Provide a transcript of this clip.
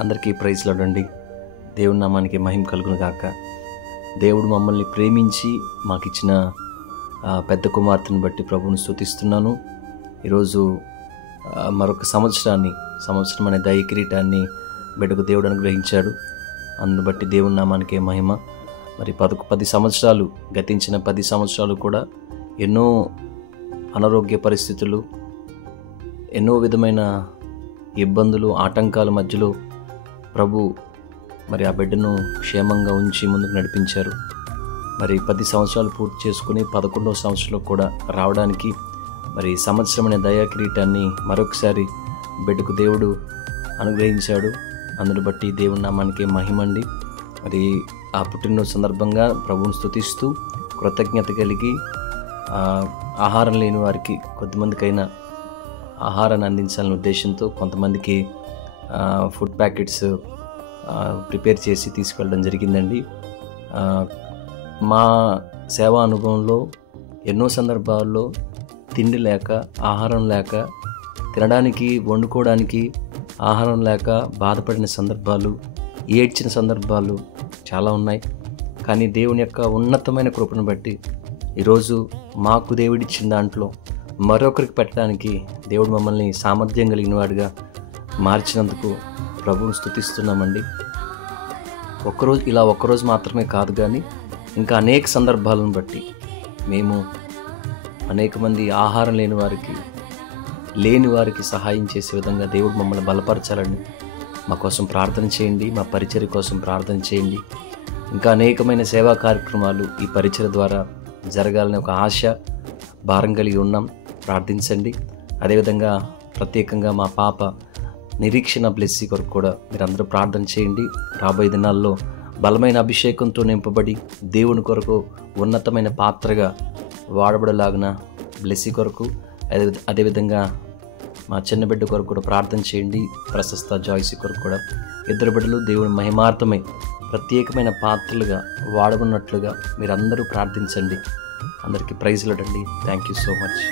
అందరికీ praise lord అండి. దేవుని నామానికి మహిమ కలుగును గాక. దేవుడు మమ్మల్ని ప్రేమించి మాకిచ్చిన పెద్ద కుమార్తెను బట్టి ప్రభువుని స్తుతిస్తున్నాను. ఈరోజు మరొక సంవత్సరం అనే దయ కిరీటాన్ని బిడ్డకు దేవుడు అనుగ్రహించాడు. అందును బట్టి దేవుని నామానికి మహిమ. మరి 10 సంవత్సరాలు గతించిన 10 సంవత్సరాలు కూడా ఎన్నో అనారోగ్య పరిస్థితులు, ఎన్నో విధమైన ఇబ్బందులు, ఆటంకాల మధ్యలో ప్రభు మరి ఆ బిడ్డను క్షేమంగా ఉంచి ముందుకు నడిపించారు. మరి 10 సంవత్సరాలు పూర్తి చేసుకుని 11వ సంవత్సరంలో కూడా రావడానికి మరి సంవత్సరం అనే దయా కిరీటాన్ని మరొకసారి బిడ్డకు దేవుడు అనుగ్రహించాడు. అందును బట్టి దేవుని నామానికి మహిమండి. మరి ఆ పుట్టినరోజు సందర్భంగా ప్రభువుని స్తుతిస్తూ కృతజ్ఞత కలిగి ఆహారం లేని వారికి కొద్దిమందికైనా ఆహారాన్ని అందించాలనే ఉద్దేశంతో కొంతమందికి ఫుడ్ ప్యాకెట్స్ ప్రిపేర్ చేసి తీసుకెళ్ళడం జరిగిందండి. మా సేవా అనుభవంలో ఎన్నో సందర్భాల్లో తిండి లేక, ఆహారం లేక, తినడానికి వండుకోవడానికి ఆహారం లేక బాధపడిన సందర్భాలు, ఏడ్చిన సందర్భాలు చాలా ఉన్నాయి. కానీ దేవుని యొక్క ఉన్నతమైన కృపను బట్టి ఈరోజు మాకు దేవుడిచ్చిన దాంట్లో మరొకరికి పెట్టడానికి దేవుడు మమ్మల్ని సామర్థ్యం కలిగిన వాడిగా మార్చినందుకు ప్రభువుని స్తుతిస్తున్నామండి. ఒక్కరోజు మాత్రమే కాదు, కానీ ఇంకా అనేక సందర్భాలను బట్టి మేము అనేక మంది ఆహారం లేని వారికి సహాయం చేసే విధంగా దేవుడు మమ్మల్ని బలపరచాలని మా కోసం ప్రార్థన చేయండి. మా పరిచర్య కోసం ప్రార్థన చేయండి. ఇంకా అనేకమైన సేవా కార్యక్రమాలు ఈ పరిచర్య ద్వారా జరగాలని ఒక ఆశ, భారం కలిగి ఉన్నాం. ప్రార్థించండి. అదేవిధంగా ప్రత్యేకంగా మా పాప నిరీక్షణ బ్లెస్సీ కొరకు కూడా మీరందరూ ప్రార్థన చేయండి. రాబోయే దినాల్లో బలమైన అభిషేకంతో నింపబడి దేవుని కొరకు ఉన్నతమైన పాత్రగా వాడబడలాగిన బ్లెస్సీ కొరకు, అదేవిధంగా మా చిన్న బిడ్డ కొరకు కూడా ప్రార్థన చేయండి. ప్రశస్త జాయ్సీ కొరకు కూడా ఇద్దరు బిడ్డలు దేవుని మహిమార్థమై ప్రత్యేకమైన పాత్రలుగా వాడబడినట్లుగా మీరందరూ ప్రార్థించండి. అందరికీ ప్రైజ్ లార్డ్ అండి. Thank you so much.